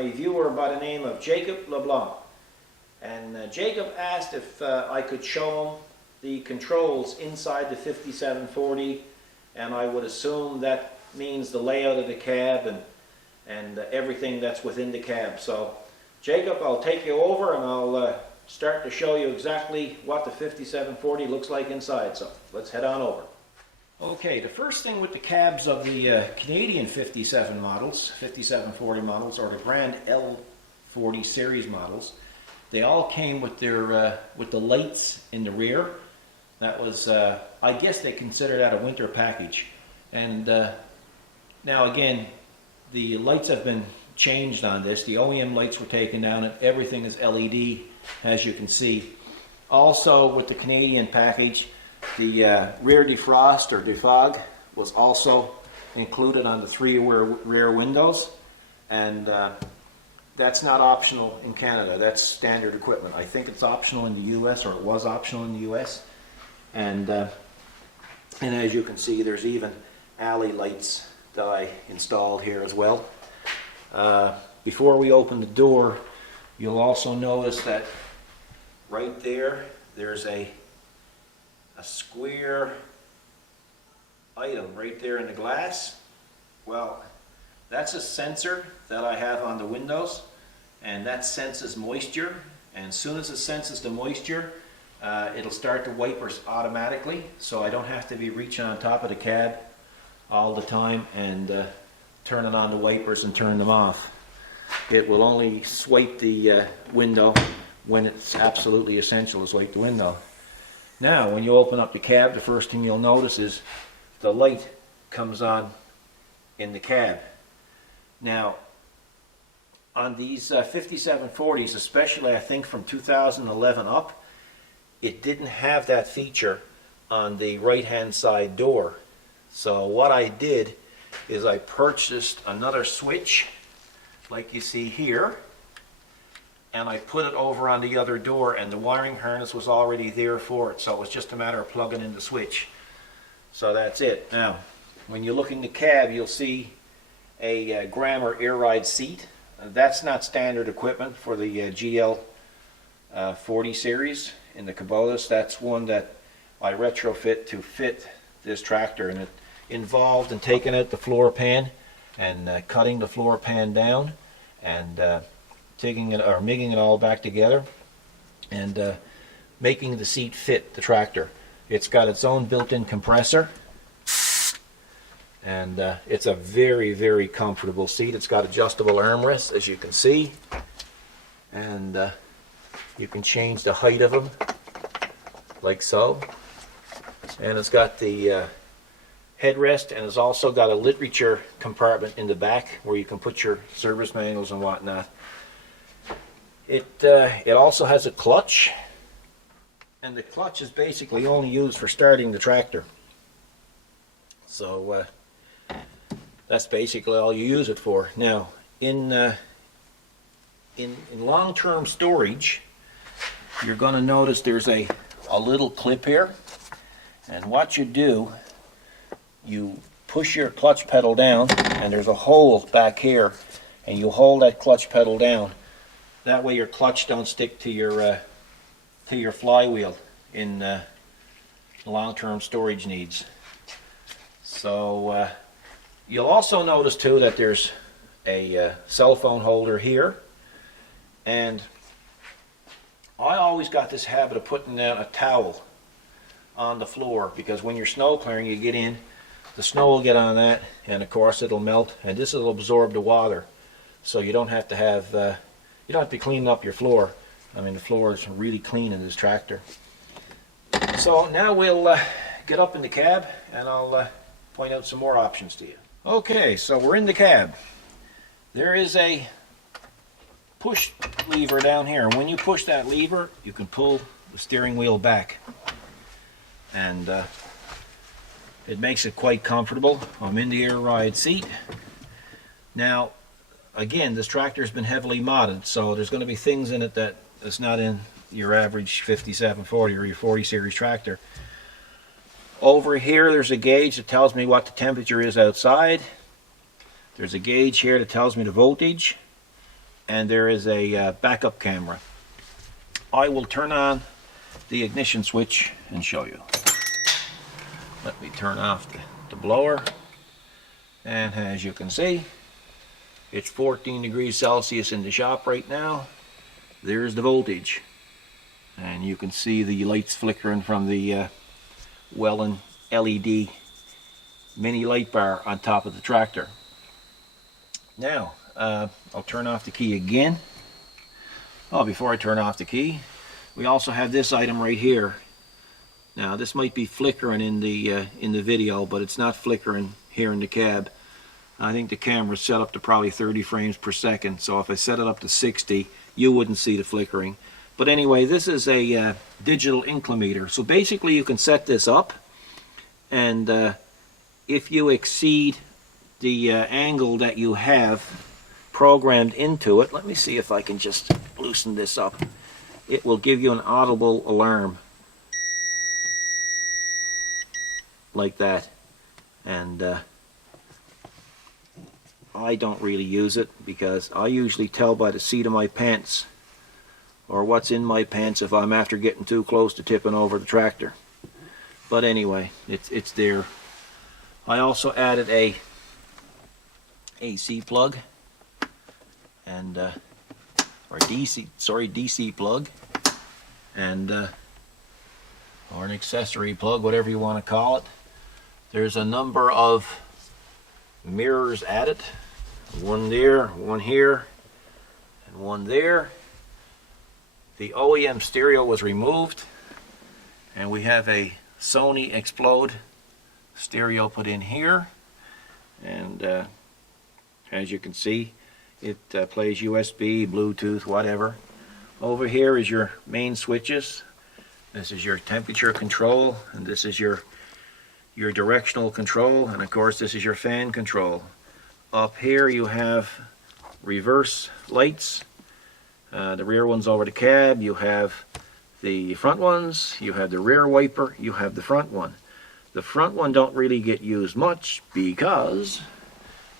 a viewer by the name of Jacob LeBlanc. And Jacob asked if I could show him the controls inside the 5740, and I would assume that means the layout of the cab and everything that's within the cab. So Jacob, I'll take you over and I'll start to show you exactly what the 5740 looks like inside. So let's head on over. Okay, the first thing with the cabs of the Canadian 5740 models, or the Grand L 40 series models, they all came with their with the lights in the rear. That was, I guess they consider that a winter package. And now again, the lights have been changed on this. The OEM lights were taken down and everything is LED, as you can see. Also with the Canadian package, the rear defrost or defog was also included on the three rear windows, and that's not optional in Canada. That's standard equipment. I think it's optional in the US, or it was optional in the US. And as you can see, there's even alley lights that I installed here as well. Before we open the door, you'll also notice that right there, there's a square item right there in the glass. Well, that's a sensor that I have on the windows, and that senses moisture, and as soon as it senses the moisture, it'll start the wipers automatically, so I don't have to be reaching on top of the cab all the time and turning on the wipers and turn them off. It will only swipe the window when it's absolutely essential to swipe the window. Now, when you open up the cab, the first thing you'll notice is the light comes on in the cab. Now, on these 5740s, especially I think from 2011 up, it didn't have that feature on the right-hand side door. So what I did is I purchased another switch, like you see here, and I put it over on the other door, and the wiring harness was already there for it, so it was just a matter of plugging in the switch. So that's it. Now, when you look in the cab, you'll see a Grammer air ride seat. That's not standard equipment for the GL 40 series in the Kubotas. That's one that I retrofit to fit this tractor, and it involved in taking out the floor pan and cutting the floor pan down and taking it or making it all back together and making the seat fit the tractor. It's got its own built-in compressor, and it's a very, very comfortable seat. It's got adjustable armrests, as you can see, and you can change the height of them like so. And it's got the headrest, and it's also got a literature compartment in the back where you can put your service manuals and whatnot. It also has a clutch, and the clutch is basically only used for starting the tractor. So that's basically all you use it for. Now, in long-term storage, you're going to notice there's a little clip here, and what you do, you push your clutch pedal down, and there's a hole back here, and you hold that clutch pedal down. That way your clutch don't stick to your flywheel in long-term storage needs. So you'll also notice too that there's a cell phone holder here, and I always got this habit of putting down a towel on the floor, because when you're snow clearing, you get in, the snow will get on that, and of course it'll melt, and this will absorb the water, so you don't have to have you don't have to be cleaning up your floor. I mean, the floor is really clean in this tractor. So now we'll get up in the cab, and I'll point out some more options to you. Okay, so we're in the cab. There is a push lever down here, and when you push that lever, you can pull the steering wheel back, and it makes it quite comfortable. I'm in the air ride seat. Now, again, this tractor has been heavily modded, so there's going to be things in it that is not in your average 5740 or your 40 series tractor. Over here there's a gauge that tells me what the temperature is outside. There's a gauge here that tells me the voltage. and there is a backup camera. I will turn on the ignition switch and show you. Let me turn off the blower, and as you can see, it's 14 degrees Celsius in the shop right now. There's the voltage, and you can see the lights flickering from the Welland LED mini light bar on top of the tractor. Now I'll turn off the key again. Oh, before I turn off the key, we also have this item right here. Now this might be flickering in the video, but it's not flickering here in the cab. I think the camera's set up to probably 30 frames per second, so if I set it up to 60, you wouldn't see the flickering. But anyway, this is a digital inclinometer. So basically you can set this up, and if you exceed the angle that you have programmed into it, let me see if I can just loosen this up. It will give you an audible alarm like that, and I don't really use it because I usually tell by the seat of my pants or what's in my pants if I'm after getting too close to tipping over the tractor. But anyway, it's there. I also added a AC plug and or DC plug, and or an accessory plug, whatever you want to call it. There's a number of mirrors added. One there, one here, and one there. The OEM stereo was removed, and we have a Sony Explode stereo put in here, and as you can see, it plays USB, Bluetooth, whatever. Over here is your main switches. This is your temperature control, and this is your directional control, and of course this is your fan control. Up here you have reverse lights. The rear one's over the cab. You have the front ones. You have the rear wiper. You have the front one. The front one don't really get used much because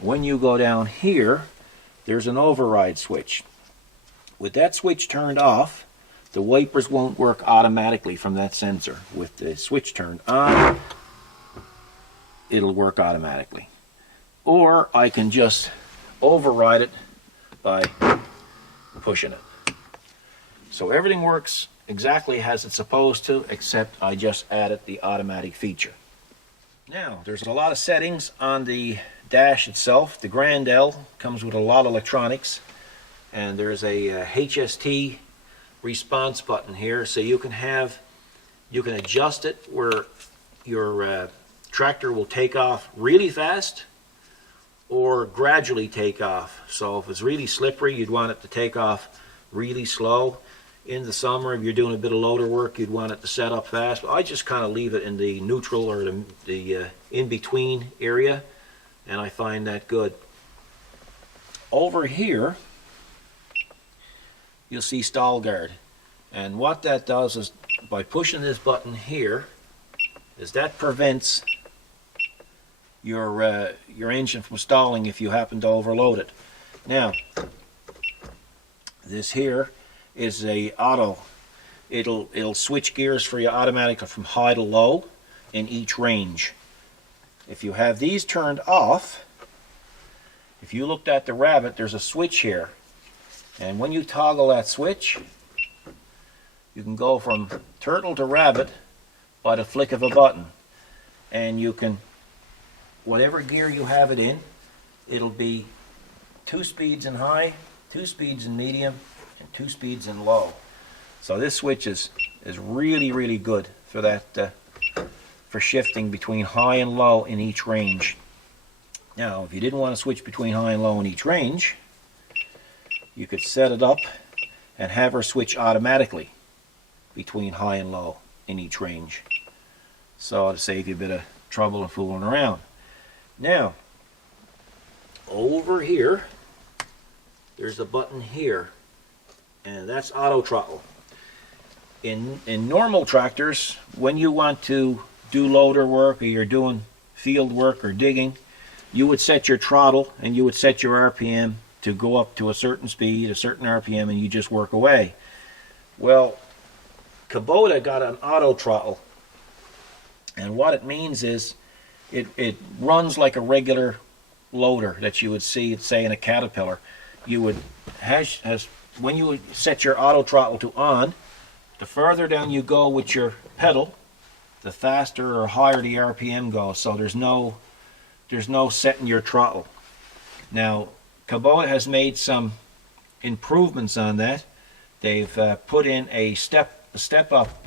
when you go down here, there's an override switch. With that switch turned off, the wipers won't work automatically from that sensor. With the switch turned on, it'll work automatically. Or I can just override it by pushing it. So everything works exactly as it's supposed to, except I just added the automatic feature. Now, there's a lot of settings on the dash itself. The Grand L comes with a lot of electronics, and there's a HST response button here, so you can adjust it where your tractor will take off really fast or gradually take off. So if it's really slippery, you'd want it to take off really slow. In the summer, if you're doing a bit of loader work, you'd want it to set up fast. But I just kind of leave it in the neutral or the in-between area, and I find that good. Over here, you'll see stall guard. And what that does is, by pushing this button here, is that prevents your engine from stalling if you happen to overload it. Now, this here is a auto. It'll switch gears for you automatically from high to low in each range. If you have these turned off, if you looked at the Rabbit, there's a switch here, and when you toggle that switch, you can go from turtle to rabbit by the flick of a button, and you can, whatever gear you have it in, it'll be 2 speeds in high, 2 speeds in medium, and 2 speeds in low. So this switch is really good for that, for shifting between high and low in each range. Now, if you didn't want to switch between high and low in each range, you could set it up and have her switch automatically between high and low in each range. So to save you a bit of trouble and fooling around. Now, over here, there's a button here, and that's auto throttle. In normal tractors, when you want to do loader work or you're doing field work or digging, you would set your throttle and you would set your RPM to go up to a certain speed, a certain RPM, and you just work away. Well, Kubota got an auto throttle, and what it means is it runs like a regular loader that you would see, say, in a Caterpillar. You would when you would set your auto throttle to on, the further down you go with your pedal, the faster or higher the RPM goes. So there's no setting your throttle. Now, Kubota has made some improvements on that. They've put in a step up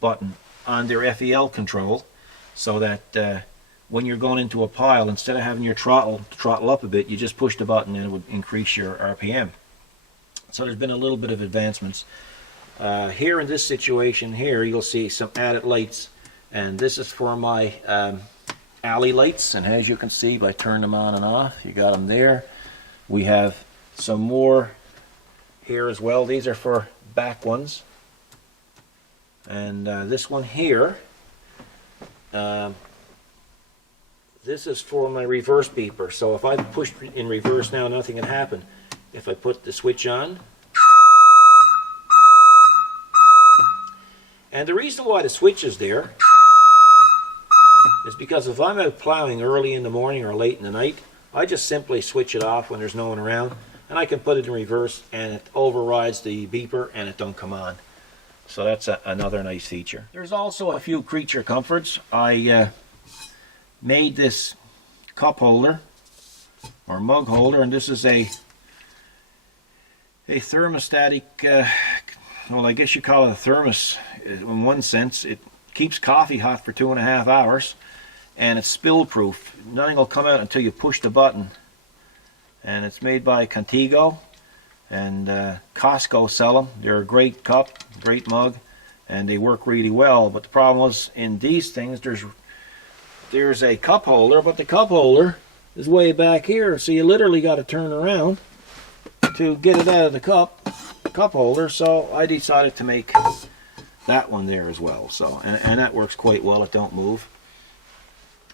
button on their FEL control, so that when you're going into a pile, instead of having your throttle up a bit, you just push the button and it would increase your RPM. So there's been a little bit of advancements. Here in this situation here, you'll see some added lights, and this is for my alley lights, and as you can see by turning them on and off, you got them there. We have some more here as well. These are for back ones, and this one here, this is for my reverse beeper. So if I push in reverse now, nothing can happen. If I put the switch on, and the reason why the switch is there is because if I'm out plowing early in the morning or late in the night, I just simply switch it off when there's no one around, and I can put it in reverse and it overrides the beeper and it don't come on. So that's another nice feature. There's also a few creature comforts. I made this cup holder or mug holder, and this is a thermostatic, well, I guess you call it a thermos in one sense. It keeps coffee hot for 2.5 hours, and it's spill proof. Nothing will come out until you push the button. And it's made by Contigo, and Costco sell them. They're a great cup, great mug, and they work really well. But the problem is, in these things, there's a cup holder, but the cup holder is way back here, so you literally got to turn around to get it out of the cup holder. So I decided to make that one there as well. So and that works quite well. It don't move.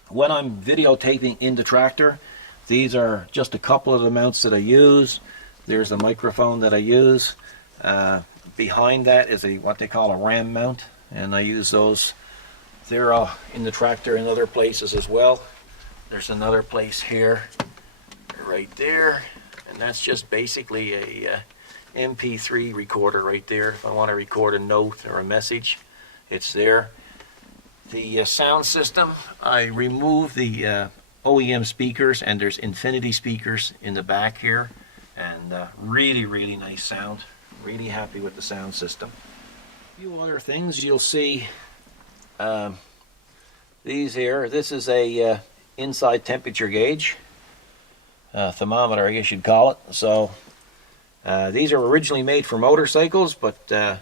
When I'm videotaping in the tractor, these are just a couple of the mounts that I use. There's a microphone that I use. Behind that is what they call a RAM mount, and I use those. They're in the tractor in other places as well. There's another place here, right there, and that's just basically a MP3 recorder right there. If I want to record a note or a message, it's there. The sound system, I removed the OEM speakers, and there's infinity speakers in the back here, and really nice sound. Really happy with the sound system. A few other things you'll see. These here, this is a inside temperature gauge, thermometer I guess you'd call it. So these are originally made for motorcycles, but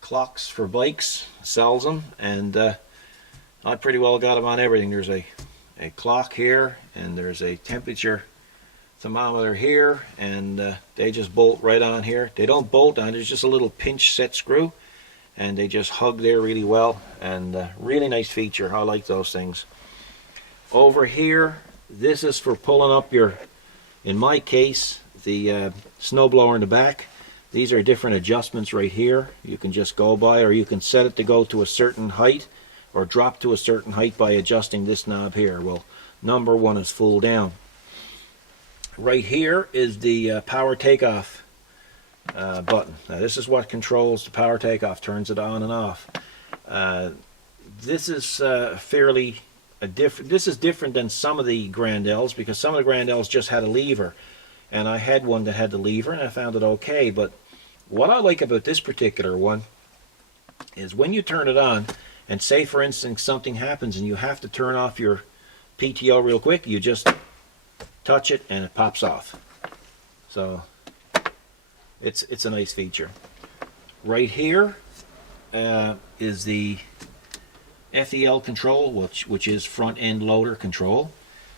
Clocks for Bikes sells them, and I pretty well got them on everything. There's a clock here, and there's a temperature thermometer here, and they just bolt right on here. They don't bolt on, there's just a little pinch set screw, and they just hug there really well, and really nice feature. I like those things. Over here, this is for pulling up your, in my case, the snowblower in the back. These are different adjustments right here. You can just go by, or you can set it to go to a certain height or drop to a certain height by adjusting this knob here. Well, number one is full down. Right here is the power takeoff button. Now this is what controls the power takeoff, turns it on and off. This is fairly different. This is different than some of the Grand Ls, because some of the Grand Ls just had a lever, and I had one that had the lever, and I found it okay. But what I like about this particular one is when you turn it on, and say for instance something happens and you have to turn off your PTO real quick, you just touch it and it pops off. So it's a nice feature. Right here is the FEL control, which is front end loader control,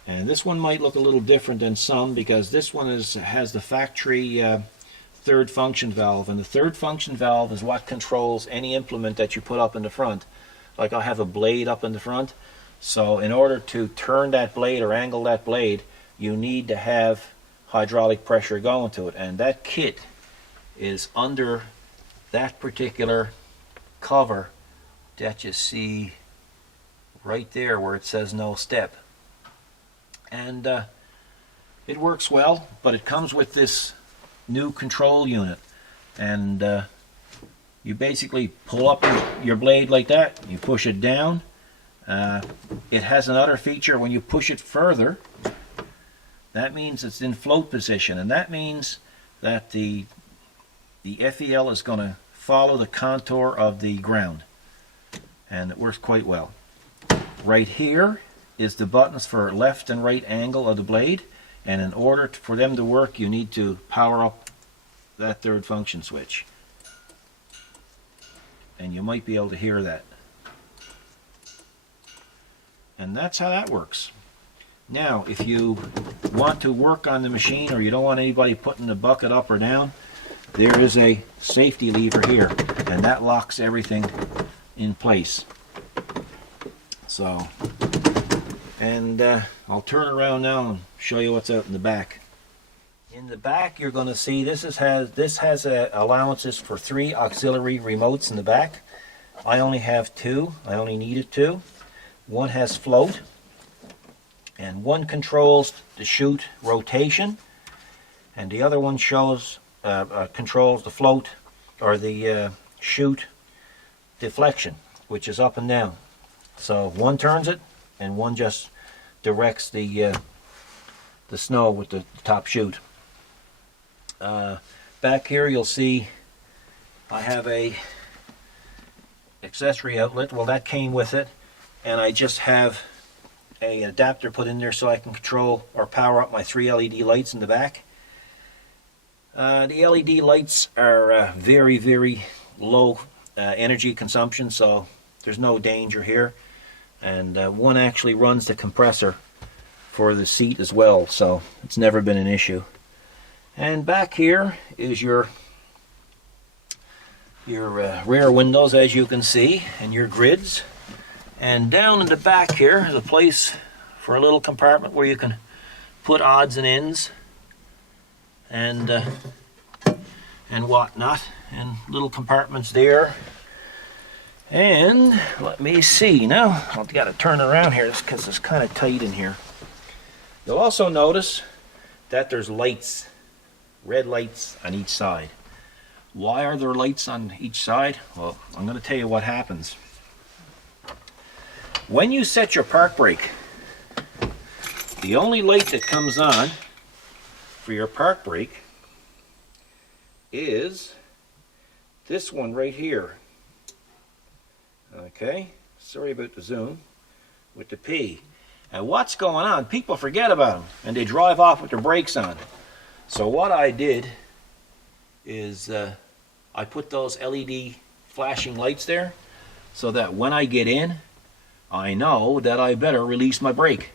and this one might look a little different than some, because this one has the factory third function valve, and the third function valve is what controls any implement that you put up in the front. Like I have a blade up in the front, so in order to turn that blade or angle that blade, you need to have hydraulic pressure going to it, and that kit is under that particular cover that you see right there where it says no step. And it works well, but it comes with this new control unit, and you basically pull up your blade like that, you push it down. It has another feature: when you push it further, that means it's in float position, and that means that the FEL is going to follow the contour of the ground, and it works quite well. Right here is the buttons for left and right angle of the blade, and in order for them to work, you need to power up that third function switch, and you might be able to hear that. And that's how that works. Now, if you want to work on the machine, or you don't want anybody putting the bucket up or down, there is a safety lever here, and that locks everything in place. So, and I'll turn around now and show you what's out in the back. In the back, you're going to see this has allowances for 3 auxiliary remotes in the back. I only have 2. I only needed 2. One has float, and one controls the chute rotation, and the other one shows controls the float, or the chute deflection, which is up and down. So one turns it, and one just directs the snow with the top chute. Back here you'll see I have a accessory outlet. Well, that came with it, and I just have an adapter put in there so I can control or power up my 3 LED lights in the back. The LED lights are very, very low energy consumption, so there's no danger here. And one actually runs the compressor for the seat as well, so it's never been an issue. And back here is your rear windows, as you can see, and your grids. And down in the back here is a place for a little compartment where you can put odds and ends and whatnot, and little compartments there. And let me see now. I've got to turn around here because it's kind of tight in here. You'll also notice that there's lights, red lights on each side. Why are there lights on each side? Well, I'm going to tell you what happens. When you set your park brake, the only light that comes on for your park brake is this one right here. Okay, sorry about the zoom, with the P. And what's going on? People forget about them, and they drive off with their brakes on. So what I did is I put those LED flashing lights there so that when I get in, I know that I better release my brake.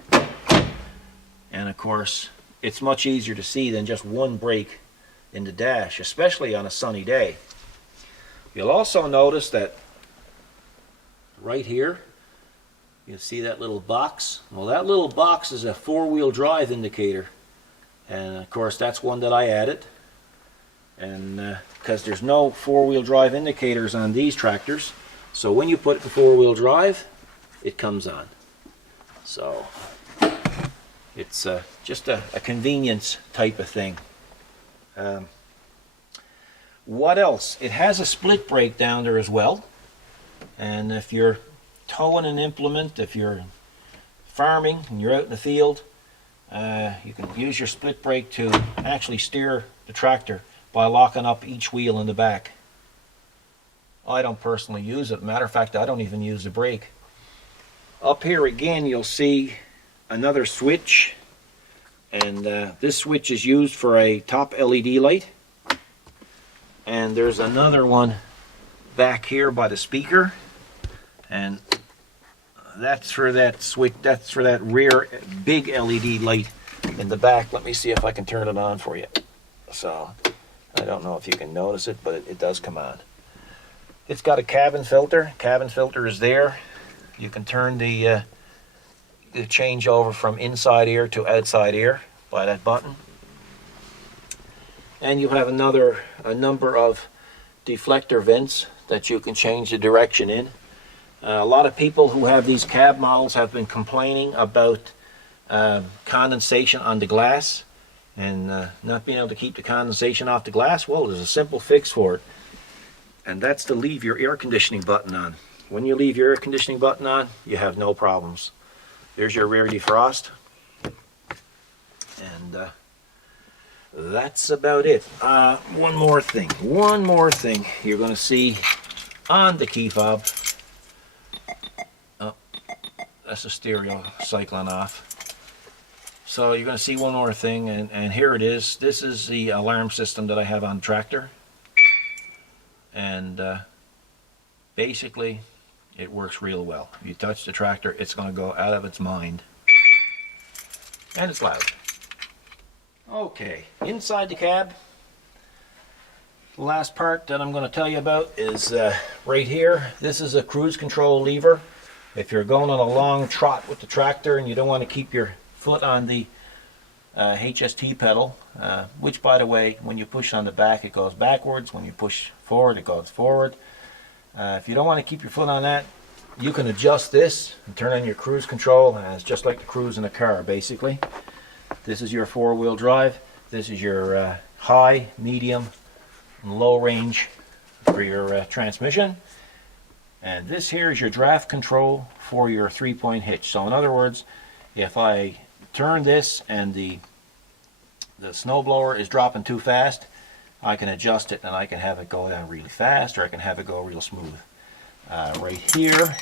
And of course, it's much easier to see than just one brake in the dash, especially on a sunny day. You'll also notice that right here, you see that little box? Well, that little box is a 4-wheel drive indicator. And of course, that's one that I added. And because there's no 4-wheel drive indicators on these tractors, so when you put it in 4-wheel drive, it comes on. So it's just a convenience type of thing. What else? It has a split brake down there as well. And if you're towing an implement, if you're farming and you're out in the field, you can use your split brake to actually steer the tractor by locking up each wheel in the back. I don't personally use it. Matter of fact, I don't even use the brake. Up here again, you'll see another switch, and this switch is used for a top LED light. And there's another one back here by the speaker, and that's for that switch. That's for that rear big LED light in the back. Let me see if I can turn it on for you. So I don't know if you can notice it, but it does come on. It's got a cabin filter. Cabin filter is there. You can turn the change over from inside ear to outside ear by that button. and you have a number of deflector vents that you can change the direction in. A lot of people who have these cab models have been complaining about condensation on the glass and not being able to keep the condensation off the glass. Well, there's a simple fix for it, and that's to leave your air conditioning button on. When you leave your air conditioning button on, you have no problems. There's your rear defrost, and that's about it. One more thing you're going to see on the key fob. Oh, that's a stereo cycling off. So you're going to see one more thing, and here it is. This is the alarm system that I have on the tractor, and basically it works real well. If you touch the tractor, it's going to go out of its mind, and it's loud. Okay, inside the cab, the last part that I'm going to tell you about is right here. This is a cruise control lever. If you're going on a long trot with the tractor and you don't want to keep your foot on the HST pedal, which, by the way, when you push on the back, it goes backwards. When you push forward, it goes forward. If you don't want to keep your foot on that, you can adjust this and turn on your cruise control, and it's just like the cruise in a car, basically. This is your four-wheel drive. This is your high, medium, and low range for your transmission. And this here is your draft control for your three-point hitch. So in other words, if I turn this and the snowblower is dropping too fast, I can adjust it and I can have it go down really fast, or I can have it go real smooth. Right here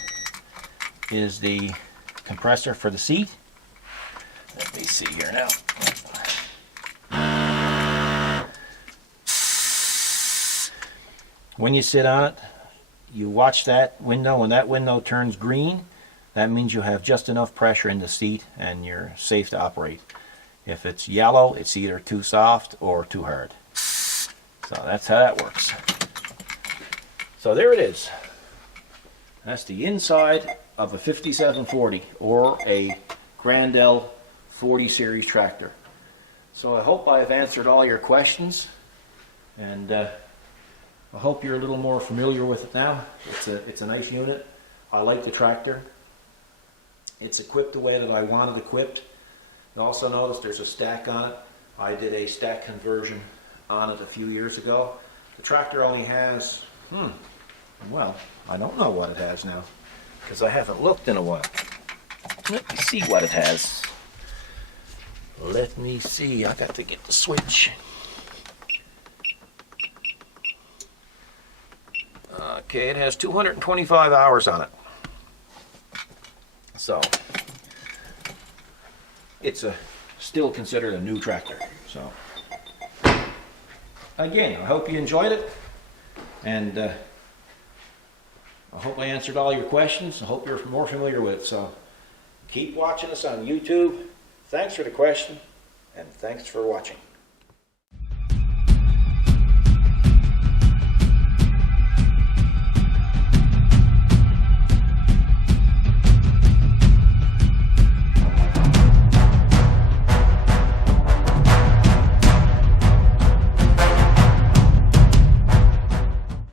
is the compressor for the seat. Let me see here now. When you sit on it, you watch that window. When that window turns green, that means you have just enough pressure in the seat and you're safe to operate. If it's yellow, it's either too soft or too hard. So that's how that works. So there it is. That's the inside of a 5740 or a Grand L 40 series tractor. So I hope I've answered all your questions, and I hope you're a little more familiar with it now. It's a nice unit. I like the tractor. It's equipped the way that I want it equipped. You also notice there's a stack on it. I did a stack conversion on it a few years ago. The tractor only has, well, I don't know what it has now, because I haven't looked in a while. Let me see what it has. Let me see. I got to get the switch. Okay, it has 225 hours on it. So it's still considered a new tractor. So again, I hope you enjoyed it, and I hope I answered all your questions. I hope you're more familiar with it. So keep watching us on YouTube. Thanks for the question, and thanks for watching.